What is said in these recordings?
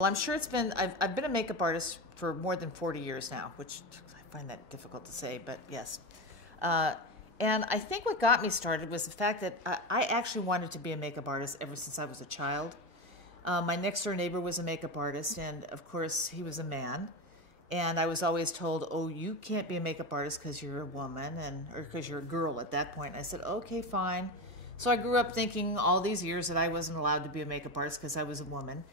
Well, I'm sure I've been a makeup artist for more than 40 years now, which I find that difficult to say, but yes. Uh, and I think what got me started was the fact that I actually wanted to be a makeup artist ever since I was a child. My next door neighbor was a makeup artist, and of course, he was a man. And I was always told, "Oh, you can't be a makeup artist because you're a woman, or because you're a girl." At that point, I said, "Okay, fine." So I grew up thinking all these years that I wasn't allowed to be a makeup artist because I was a woman.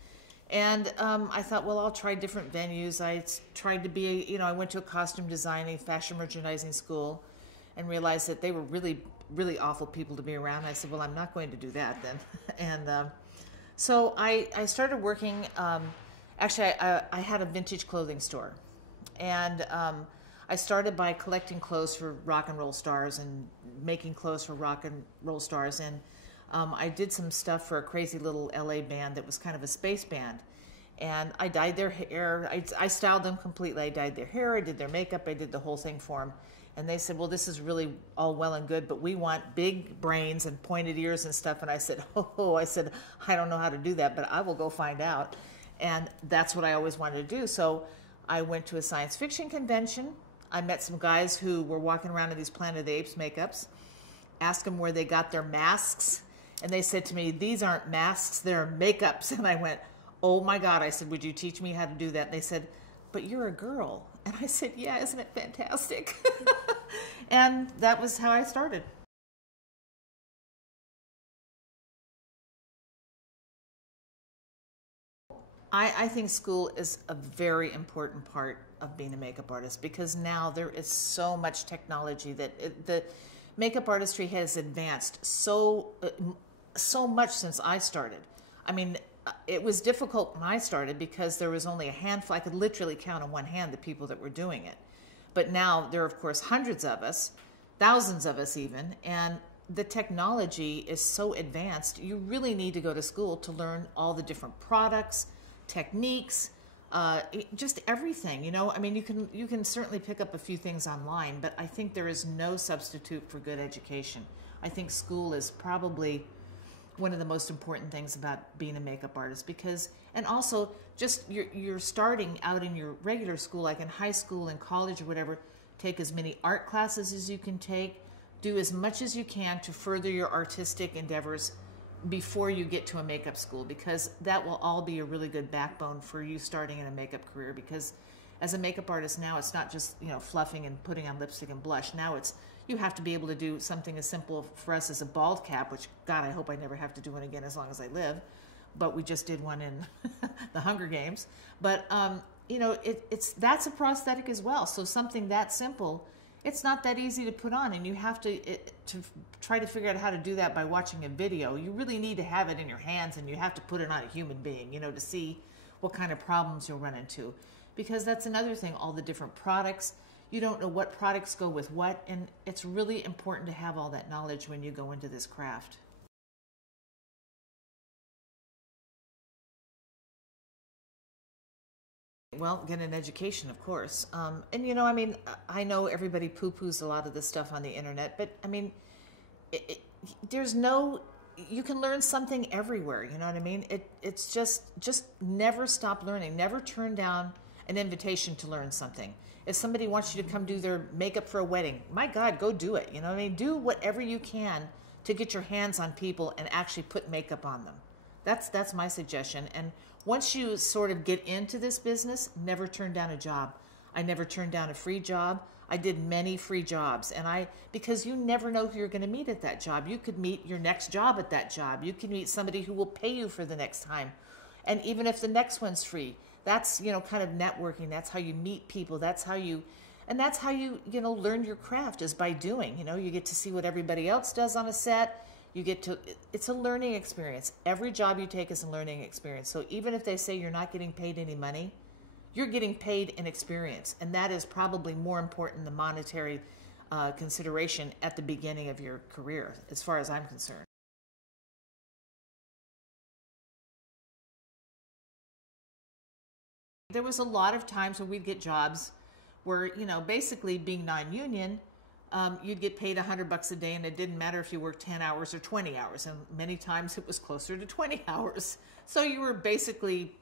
And I thought, well, I'll try different venues. Tried to be, I went to a costume designing, fashion merchandising school, and realized that they were really, really awful people to be around. I said, well, I'm not going to do that then. And so I started working. Actually, I had a vintage clothing store, and I started by collecting clothes for rock and roll stars and making clothes for rock and roll stars. And I did some stuff for a crazy little LA band that was kind of a space band. And I dyed their hair. I styled them completely. I dyed their hair. I did their makeup. I did the whole thing for them. And they said, well, this is really all well and good, but we want big brains and pointed ears and stuff. And I said, I don't know how to do that, but I will go find out. And that's what I always wanted to do. So I went to a science fiction convention. I met some guys who were walking around in these Planet of the Apes makeups, asked them where they got their masks. And they said to me, these aren't masks, they're makeups. And I went, oh my God. I said, would you teach me how to do that? And they said, but you're a girl. And I said, yeah, isn't it fantastic? And that was how I started. I think school is a very important part of being a makeup artist because now there is so much technology that the makeup artistry has advanced so much since I started. I mean, it was difficult when I started because there was only a handful. I could literally count on one hand the people that were doing it. But now there are, of course, hundreds of us, thousands of us even, and the technology is so advanced, you really need to go to school to learn all the different products, techniques, just everything. I mean, you can certainly pick up a few things online, but I think there is no substitute for good education. I think school is probably one of the most important things about being a makeup artist because, and also just you're starting out in your regular school, like in high school and college or whatever, take as many art classes as you can take, do as much as you can to further your artistic endeavors before you get to a makeup school, because that will all be a really good backbone for you starting in a makeup career. Because as a makeup artist now, it's not just fluffing and putting on lipstick and blush. Now you have to be able to do something as simple for us as a bald cap, which God, I hope I never have to do one again as long as I live. But we just did one in the Hunger Games. But that's a prosthetic as well. So something that simple, it's not that easy to put on, and you have to try to figure out how to do that by watching a video. You really need to have it in your hands, and you have to put it on a human being, to see what kind of problems you'll run into. Because that's another thing, all the different products. You don't know what products go with what, and it's really important to have all that knowledge when you go into this craft. Well, get an education, of course. And I mean, I know everybody poo-poos a lot of this stuff on the internet, but I mean, it, there's no, you can learn something everywhere. You know what I mean? It's just never stop learning. Never turn down an invitation to learn something. If somebody wants you to come do their makeup for a wedding, my God, go do it. You know what I mean? Do whatever you can to get your hands on people and actually put makeup on them. That's my suggestion. And once you sort of get into this business, never turn down a job. I never turned down a free job. I did many free jobs, because you never know who you're going to meet at that job. You could meet your next job at that job. You can meet somebody who will pay you for the next time. And even if the next one's free, that's, kind of networking. That's how you meet people. That's how you learn your craft, is by doing. You get to see what everybody else does on a set. It's a learning experience. Every job you take is a learning experience. So even if they say you're not getting paid any money, you're getting paid in experience. And that is probably more important than monetary consideration at the beginning of your career, as far as I'm concerned. There was a lot of times when we'd get jobs where, basically being non-union, you'd get paid $100 a day, and it didn't matter if you worked 10 hours or 20 hours. And many times it was closer to 20 hours. So you were basically,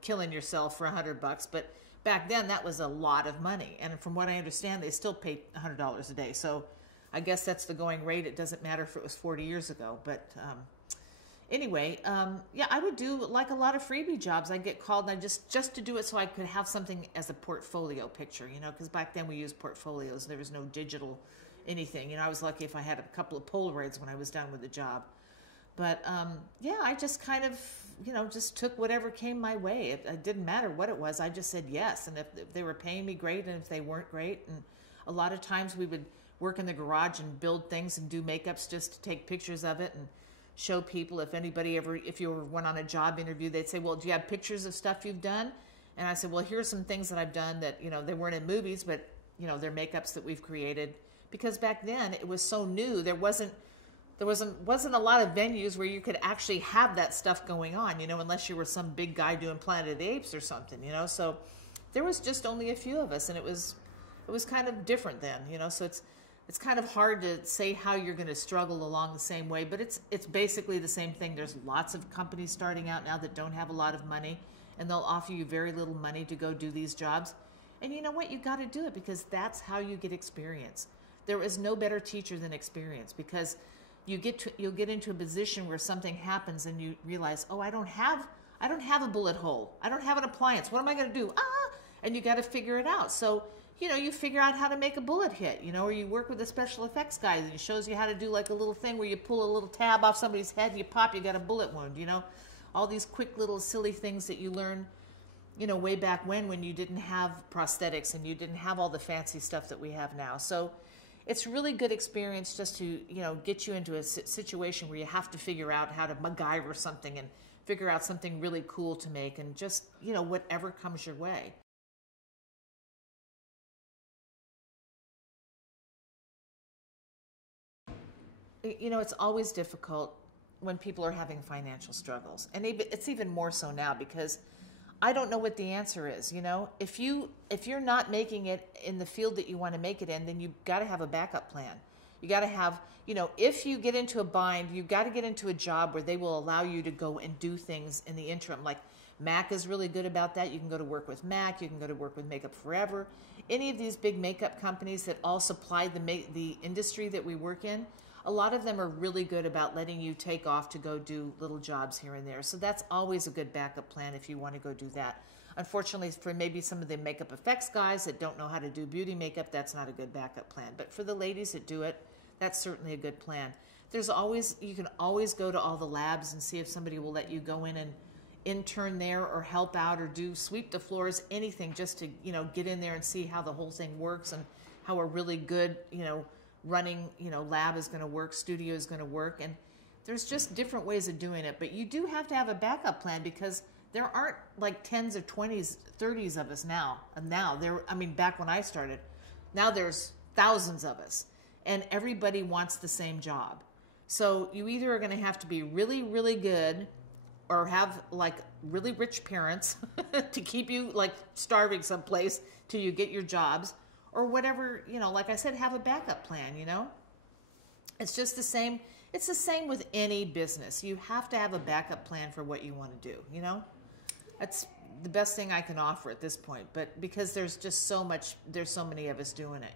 killing yourself for $100. But back then that was a lot of money. And from what I understand, they still pay $100 a day. So I guess that's the going rate. It doesn't matter if it was 40 years ago. But anyway, yeah, I would do like a lot of freebie jobs. I'd get called, and just to do it so I could have something as a portfolio picture, because back then we used portfolios. There was no digital anything. I was lucky if I had a couple of Polaroids when I was done with the job. But yeah, I just kind of, just took whatever came my way. It didn't matter what it was. I just said yes. And if they were paying me, great. And if they weren't, great. And a lot of times we would work in the garage and build things and do makeups just to take pictures of it and show people. If you went on a job interview, they'd say, well, do you have pictures of stuff you've done? And I said, well, here's some things that I've done that, they weren't in movies, but, they're makeups that we've created. Because back then it was so new, there wasn't a lot of venues where you could actually have that stuff going on, unless you were some big guy doing Planet of the Apes or something, so there was just only a few of us, and it was kind of different then, so it's kind of hard to say how you're going to struggle along the same way, but it's basically the same thing. There's lots of companies starting out now that don't have a lot of money, and they'll offer you very little money to go do these jobs. And you know what? You got to do it, because that's how you get experience. There is no better teacher than experience, because you'll get into a position where something happens and you realize, oh, I don't have a bullet hole. I don't have an appliance. What am I going to do? And you got to figure it out. So, you figure out how to make a bullet hit, or you work with a special effects guy and he shows you how to do like a little thing where you pull a little tab off somebody's head and you pop, you got a bullet wound, all these quick little silly things that you learn, way back when you didn't have prosthetics and you didn't have all the fancy stuff that we have now. So it's really good experience just to, get you into a situation where you have to figure out how to MacGyver something and figure out something really cool to make, and just, whatever comes your way. It's always difficult when people are having financial struggles. And it's even more so now, because I don't know what the answer is. If you're not making it in the field that you want to make it in, then you've got to have a backup plan. You got to have, if you get into a bind, you've got to get into a job where they will allow you to go and do things in the interim. Like MAC is really good about that. You can go to work with MAC. You can go to work with Makeup Forever. Any of these big makeup companies that all supply the industry that we work in, a lot of them are really good about letting you take off to go do little jobs here and there. So that's always a good backup plan if you want to go do that. Unfortunately, for maybe some of the makeup effects guys that don't know how to do beauty makeup, that's not a good backup plan. But for the ladies that do it, that's certainly a good plan. You can always go to all the labs and see if somebody will let you go in and intern there or help out or sweep the floors, anything, just to, get in there and see how the whole thing works and how a really good, running, lab is going to work, studio is going to work. And there's just different ways of doing it. But you do have to have a backup plan, because there aren't like 10s or 20s, 30s of us now. And now back when I started, now there's thousands of us, and everybody wants the same job. So you either are going to have to be really, really good, or have like really rich parents to keep you like starving someplace till you get your jobs, or whatever, like I said, have a backup plan, It's just the same. It's the same with any business. You have to have a backup plan for what you want to do, That's the best thing I can offer at this point. But because there's so many of us doing it,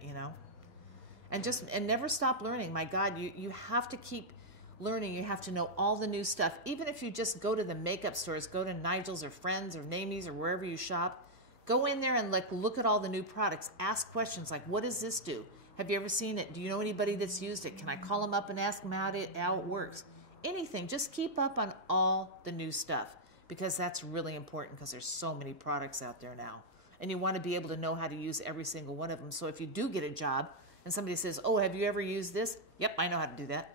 And never stop learning. My God, you have to keep learning. You have to know all the new stuff. Even if you just go to the makeup stores, go to Nigel's or Friends or Namie's or wherever you shop, go in there and look at all the new products. Ask questions like, what does this do? Have you ever seen it? Do you know anybody that's used it? Can I call them up and ask them how it works? Anything. Just keep up on all the new stuff, because that's really important, because there's so many products out there now. And you want to be able to know how to use every single one of them. So if you do get a job and somebody says, oh, have you ever used this? Yep, I know how to do that.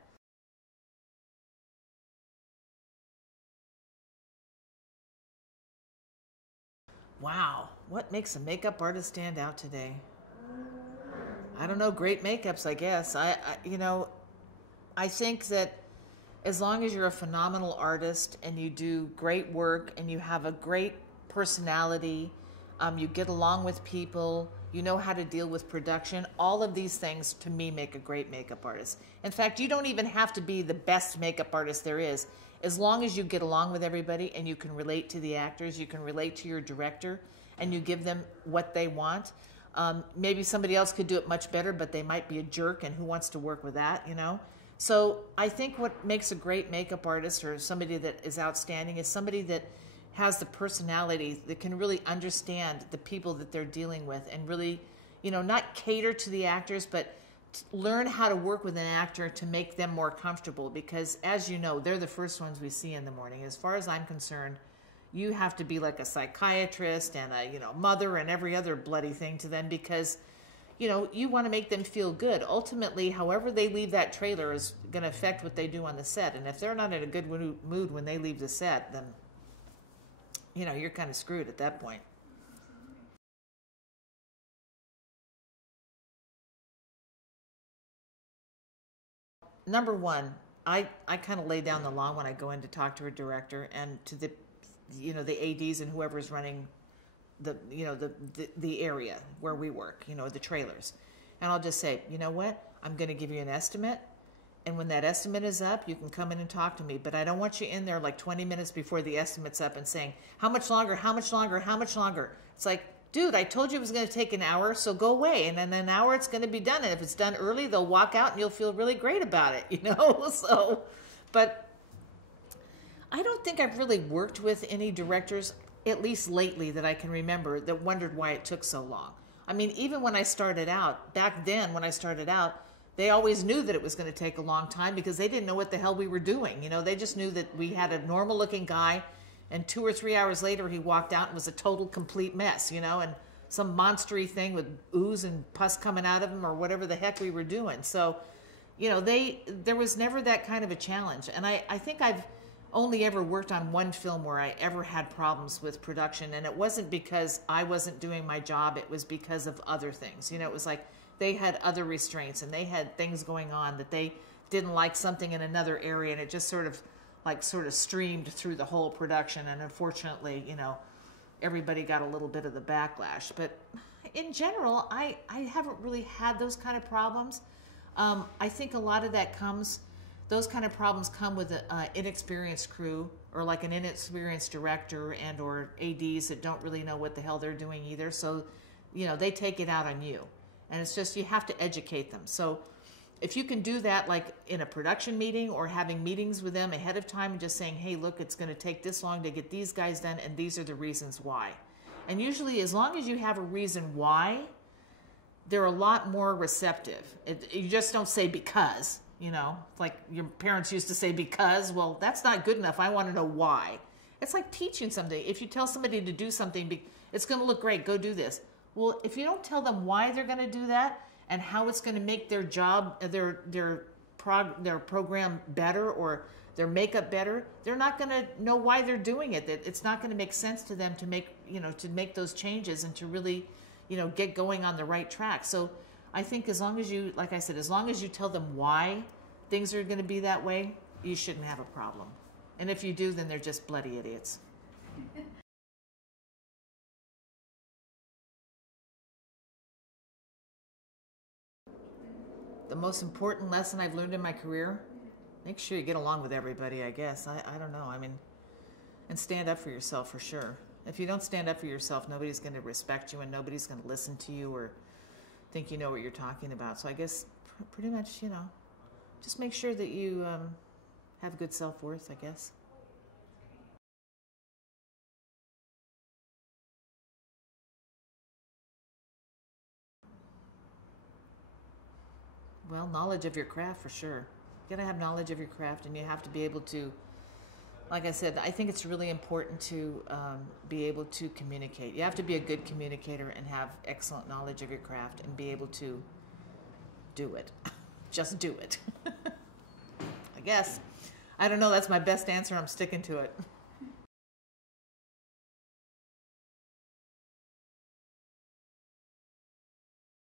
Wow, what makes a makeup artist stand out today? I don't know, great makeups, I guess. I think that as long as you're a phenomenal artist and you do great work and you have a great personality, you get along with people, you know how to deal with production. All of these things, to me, make a great makeup artist. In fact, you don't even have to be the best makeup artist there is. As long as you get along with everybody and you can relate to the actors, you can relate to your director, and you give them what they want. Maybe somebody else could do it much better, but they might be a jerk, and who wants to work with that, you know? So I think what makes a great makeup artist or somebody that is outstanding is somebody that has the personality that can really understand the people that they're dealing with and really, you know, not cater to the actors, but learn how to work with an actor to make them more comfortable, because as you know, they're the first ones we see in the morning. As far as I'm concerned, you have to be like a psychiatrist and a, you know, mother and every other bloody thing to them, because, you know, you want to make them feel good. Ultimately, however they leave that trailer is going to affect what they do on the set. And if they're not in a good mood when they leave the set, then, you know, you're kind of screwed at that point. Number one, I kind of lay down the law when I go in to talk to a director and to the, you know, the ADs and whoever's running the, you know, the area where we work, you know, the trailers. And I'll just say, you know what, I'm going to give you an estimate. And when that estimate is up, you can come in and talk to me. But I don't want you in there like 20 minutes before the estimate's up and saying, how much longer, how much longer, how much longer? It's like, dude, I told you it was going to take an hour, so go away. And in an hour, it's going to be done. And if it's done early, they'll walk out and you'll feel really great about it, you know? So, but I don't think I've really worked with any directors, at least lately, that I can remember, that wondered why it took so long. I mean, even when I started out, back then when I started out, they always knew that it was going to take a long time because they didn't know what the hell we were doing. You know, they just knew that we had a normal looking guy, and 2 or 3 hours later he walked out and was a total complete mess, you know, and some monstery thing with ooze and pus coming out of him or whatever the heck we were doing. So, you know, there was never that kind of a challenge. And I think I've only ever worked on one film where I ever had problems with production, and it wasn't because I wasn't doing my job, it was because of other things. You know, it was like they had other restraints and they had things going on that they didn't like something in another area, and it just sort of streamed through the whole production. And unfortunately, you know, everybody got a little bit of the backlash. But in general, I haven't really had those kind of problems. I think a lot of that those kind of problems come with an inexperienced crew, or like an inexperienced director and or ADs that don't really know what the hell they're doing either. So, you know, they take it out on you. And it's just, you have to educate them. So if you can do that, like in a production meeting or having meetings with them ahead of time and just saying, hey, look, it's going to take this long to get these guys done, and these are the reasons why. And usually, as long as you have a reason why, they're a lot more receptive. You just don't say because, you know, like your parents used to say because. Well, that's not good enough. I want to know why. It's like teaching somebody. If you tell somebody to do something, it's going to look great, go do this. Well, if you don't tell them why they're going to do that and how it's going to make their job, their program better or their makeup better, they're not going to know why they're doing it. It's not going to make sense to them to make those changes and to really, you know, get going on the right track. So I think as long as you, like I said, as long as you tell them why things are going to be that way, you shouldn't have a problem. And if you do, then they're just bloody idiots. The most important lesson I've learned in my career, make sure you get along with everybody, I guess. I don't know. I mean, and stand up for yourself for sure. If you don't stand up for yourself, nobody's going to respect you and nobody's going to listen to you or think you know what you're talking about. So I guess pretty much, you know, just make sure that you have good self-worth, I guess. Well, knowledge of your craft for sure. You gotta have knowledge of your craft, and you have to be able to, like I said, I think it's really important to be able to communicate. You have to be a good communicator and have excellent knowledge of your craft and be able to do it. Just do it. I guess. I don't know, that's my best answer. I'm sticking to it.